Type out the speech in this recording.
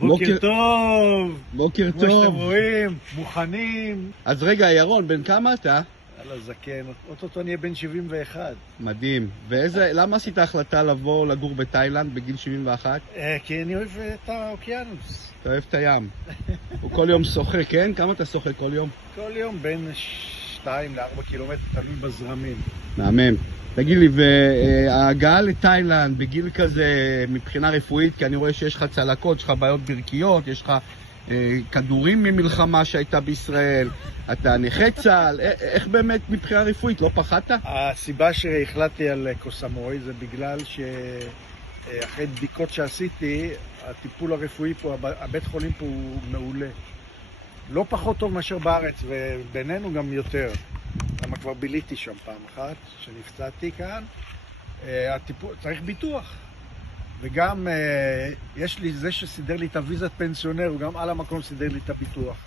בוקר טוב. בוקר כמו שאתם טוב. רואים, מוכנים. אז רגע, ירון, בן כמה אתה? יאללה, זקן, אוטוטו נהיה בן 71. מדהים. למה עשית החלטה לבוא לגור בתאילנד בגיל 71? כי אני אוהב את האוקיינוס. אתה אוהב את הים. הוא כל יום שוחה, כן? כמה אתה שוחה כל יום? כל יום בין 2 ל-4 קילומטר, תלוי בזרמים. מהמם. תגיד לי, וההגעה לתאילנד בגיל כזה מבחינה רפואית, כי אני רואה שיש לך צלקות, יש לך בעיות ברכיות, יש לך כדורים ממלחמה שהייתה בישראל, אתה נכה צה"ל, איך באמת מבחינה רפואית, לא פחדת? הסיבה שהחלטתי על קוסמוי זה בגלל שאחרי בדיקות שעשיתי, הטיפול הרפואי פה, הבית חולים פה הוא מעולה. לא פחות טוב מאשר בארץ, ובינינו גם יותר. למה כבר ביליתי שם פעם אחת, שנפצעתי כאן. צריך ביטוח. וגם יש לי זה שסידר לי את הוויזת פנסיונר, הוא גם על המקום סידר לי את הביטוח.